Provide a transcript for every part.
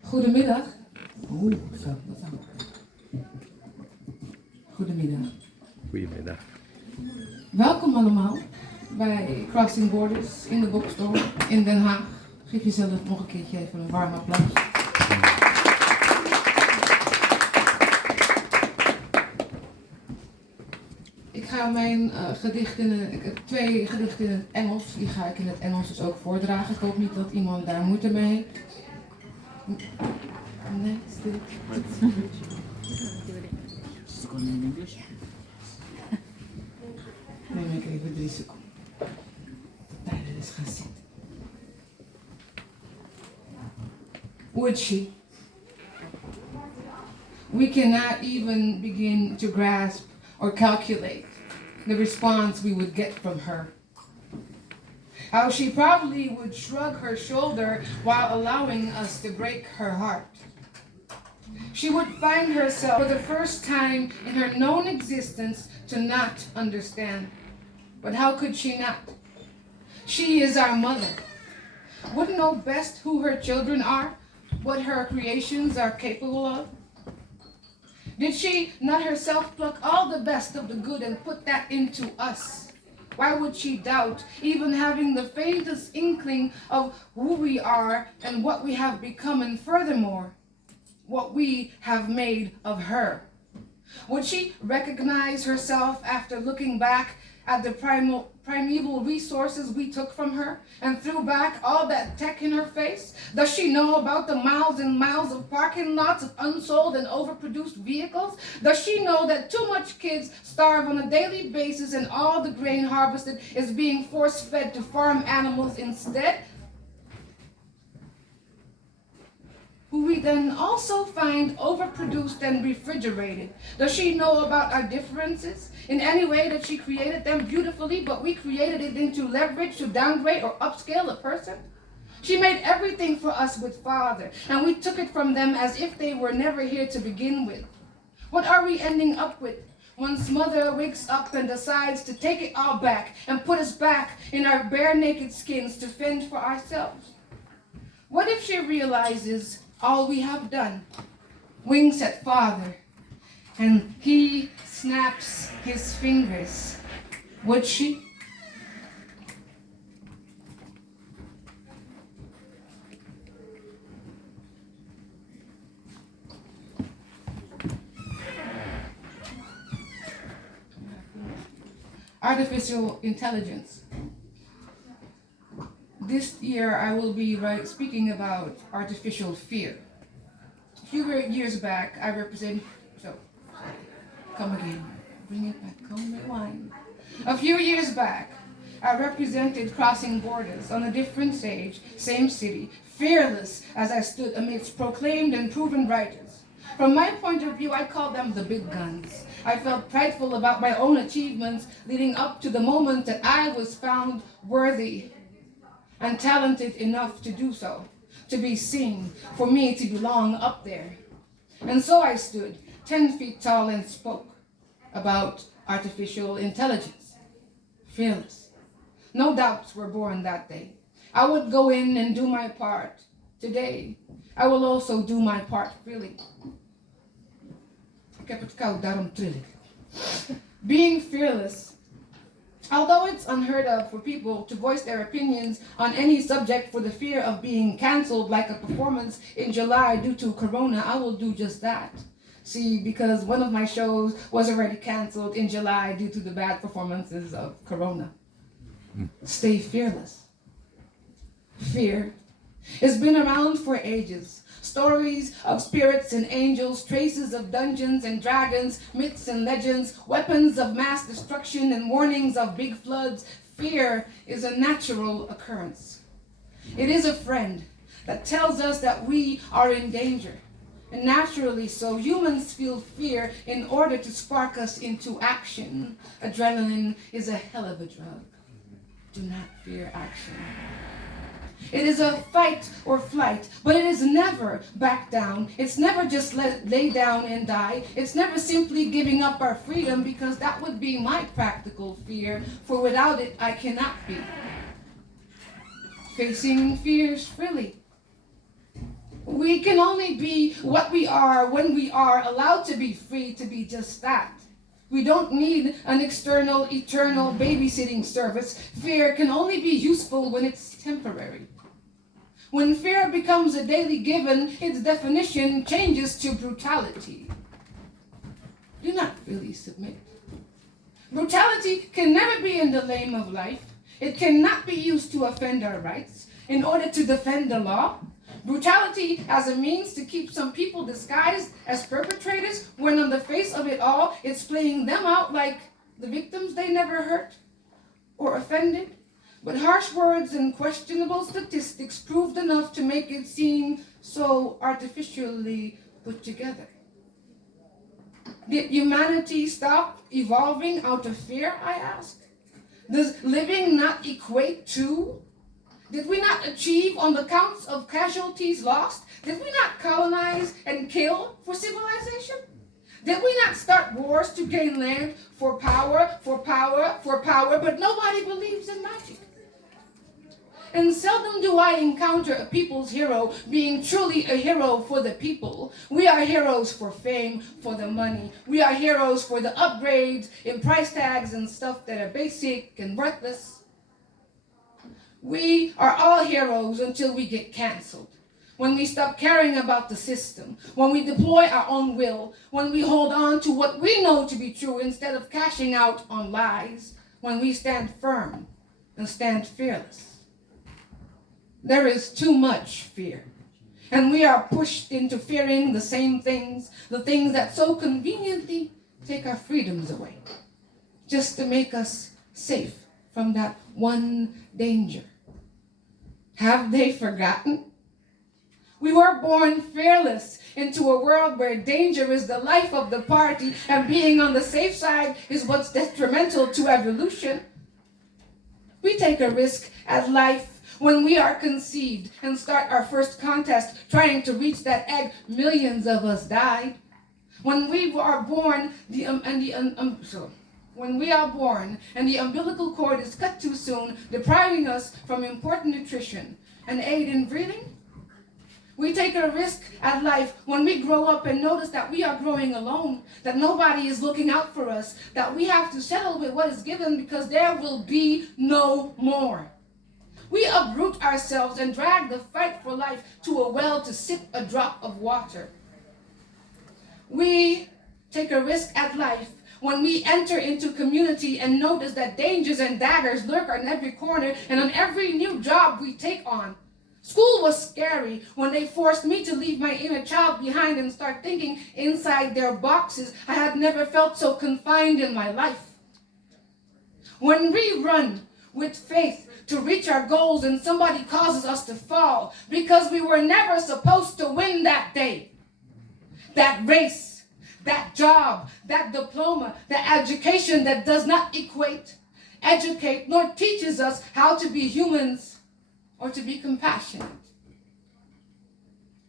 Goedemiddag. Oeh, zo, dat is Goedemiddag. Goedemiddag. Welkom allemaal bij Crossing Borders in de Bookstore in Den Haag. Geef jezelf nog een keertje even een warm applaus. Ik ga mijn gedichten, ik heb 2 gedichten in het Engels, die ga ik in het Engels dus ook voordragen. Ik hoop niet dat iemand daar moeite mee heeft. Nee, is dit? Neem ik even 3 seconden. De tijd is gaan zitten. Would she? We cannot even begin to grasp or calculate the response we would get from her. How she probably would shrug her shoulder while allowing us to break her heart. She would find herself for the first time in her known existence to not understand. But how could she not? She is our mother. Wouldn't know best who her children are, what her creations are capable of? Did she not herself pluck all the best of the good and put that into us? Why would she doubt even having the faintest inkling of who we are and what we have become, and furthermore, what we have made of her? Would she recognize herself after looking back at the primeval resources we took from her and threw back all that tech in her face? Does she know about the miles and miles of parking lots of unsold and overproduced vehicles? Does she know that too much kids starve on a daily basis and all the grain harvested is being force-fed to farm animals instead? Who we then also find overproduced and refrigerated. Does she know about our differences? In any way that she created them beautifully, but we created it into leverage to downgrade or upscale a person? She made everything for us with Father, and we took it from them as if they were never here to begin with. What are we ending up with? Once Mother wakes up and decides to take it all back and put us back in our bare naked skins to fend for ourselves? What if she realizes all we have done, winks at Father, and he snaps his fingers? Would she? Artificial intelligence. This year I will be speaking about artificial fear. A few years back I represented, come again, bring it back, come rewind. A few years back I represented Crossing Borders on a different stage, same city, fearless as I stood amidst proclaimed and proven writers. From my point of view, I call them the big guns. I felt prideful about my own achievements leading up to the moment that I was found worthy and talented enough to do so, to be seen, for me to belong up there. And so I stood 10 feet tall and spoke about artificial intelligence. Fearless. No doubts were born that day. I would go in and do my part. Today, I will also do my part freely. Ik heb het koud, daarom trill ik. Being fearless. Although it's unheard of for people to voice their opinions on any subject for the fear of being canceled, like a performance in July due to Corona, I will do just that. See, because one of my shows was already canceled in July due to the bad performances of Corona. Stay fearless. Fear has been around for ages. Stories of spirits and angels, traces of dungeons and dragons, myths and legends, weapons of mass destruction and warnings of big floods. Fear is a natural occurrence. It is a friend that tells us that we are in danger. And naturally so, humans feel fear in order to spark us into action. Adrenaline is a hell of a drug. Do not fear action. It is a fight or flight, but it is never back down. It's never just lay down and die. It's never simply giving up our freedom, because that would be my practical fear, for without it I cannot be. facing fears freely. We can only be what we are when we are allowed to be free to be just that. We don't need an external, eternal babysitting service. Fear can only be useful when it's temporary. When fear becomes a daily given, its definition changes to brutality. Do not really submit. Brutality can never be in the name of life. It cannot be used to offend our rights in order to defend the law. Brutality as a means to keep some people disguised as perpetrators when on the face of it all, it's playing them out like the victims they never hurt or offended. But harsh words and questionable statistics proved enough to make it seem so artificially put together. Did humanity stop evolving out of fear, I ask? Does living not equate to? Did we not achieve on the counts of casualties lost? Did we not colonize and kill for civilization? Did we not start wars to gain land for power, but nobody believes in magic? And seldom do I encounter a people's hero being truly a hero for the people. We are heroes for fame, for the money. We are heroes for the upgrades in price tags and stuff that are basic and worthless. We are all heroes until we get canceled. When we stop caring about the system, when we deploy our own will, when we hold on to what we know to be true instead of cashing out on lies, when we stand firm and stand fearless. There is too much fear, and we are pushed into fearing the same things, the things that so conveniently take our freedoms away, just to make us safe from that one danger. Have they forgotten? We were born fearless into a world where danger is the life of the party and being on the safe side is what's detrimental to evolution. We take a risk at life when we are conceived and start our first contest trying to reach that egg. Millions of us died. When we are born, when we are born and the umbilical cord is cut too soon, depriving us from important nutrition and aid in breathing. We take a risk at life when we grow up and notice that we are growing alone, that nobody is looking out for us, that we have to settle with what is given because there will be no more. We uproot ourselves and drag the fight for life to a well to sip a drop of water. We take a risk at life when we enter into community and notice that dangers and daggers lurk on every corner and on every new job we take on. School was scary when they forced me to leave my inner child behind and start thinking inside their boxes. I had never felt so confined in my life. When we run with faith to reach our goals and somebody causes us to fall because we were never supposed to win that day, that race, that job, that diploma, that education that does not educate, nor teaches us how to be humans or to be compassionate.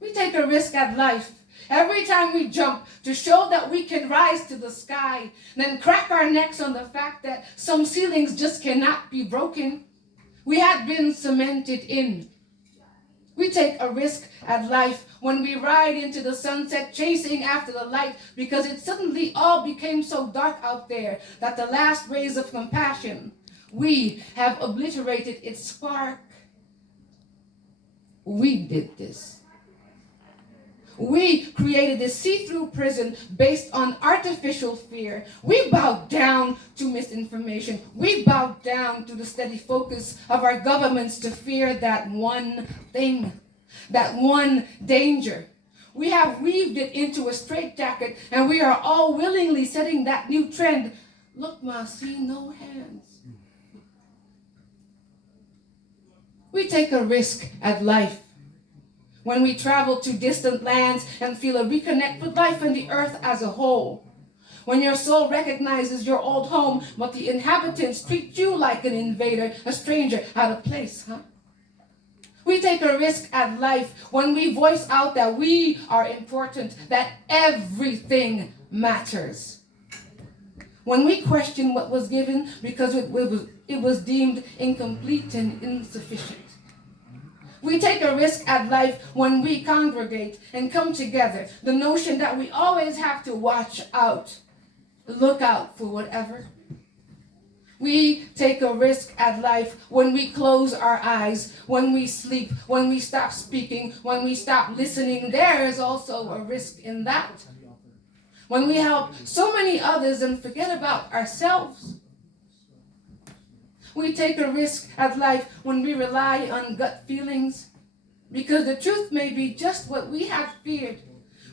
We take a risk at life every time we jump to show that we can rise to the sky, then crack our necks on the fact that some ceilings just cannot be broken. We had been cemented in. We take a risk at life when we ride into the sunset chasing after the light because it suddenly all became so dark out there that the last rays of compassion, we have obliterated its spark. We did this. We created this see-through prison based on artificial fear. We bowed down to misinformation. We bowed down to the steady focus of our governments to fear that one thing, that one danger. We have weaved it into a straitjacket, and we are all willingly setting that new trend. Look, ma, see no hands. We take a risk at life when we travel to distant lands and feel a reconnect with life and the earth as a whole. When your soul recognizes your old home, but the inhabitants treat you like an invader, a stranger, out of place, huh? We take a risk at life when we voice out that we are important, that everything matters. When we question what was given because it was deemed incomplete and insufficient. We take a risk at life when we congregate and come together. The notion that we always have to watch out, look out for whatever. We take a risk at life when we close our eyes, when we sleep, when we stop speaking, when we stop listening. There is also a risk in that. When we help so many others and forget about ourselves. We take a risk at life when we rely on gut feelings, because the truth may be just what we have feared.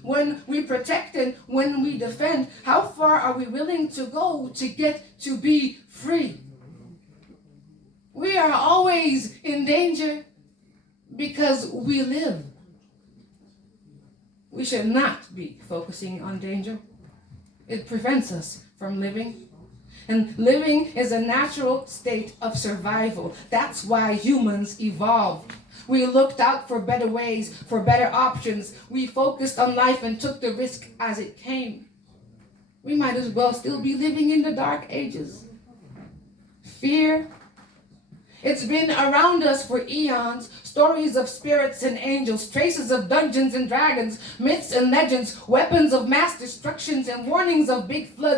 When we protect and when we defend, how far are we willing to go to get to be free? We are always in danger because we live. We should not be focusing on danger. It prevents us from living. And living is a natural state of survival. That's why humans evolved. We looked out for better ways, for better options. We focused on life and took the risk as it came. We might as well still be living in the dark ages. Fear. It's been around us for eons. Stories of spirits and angels, traces of dungeons and dragons, myths and legends, weapons of mass destructions, and warnings of big floods.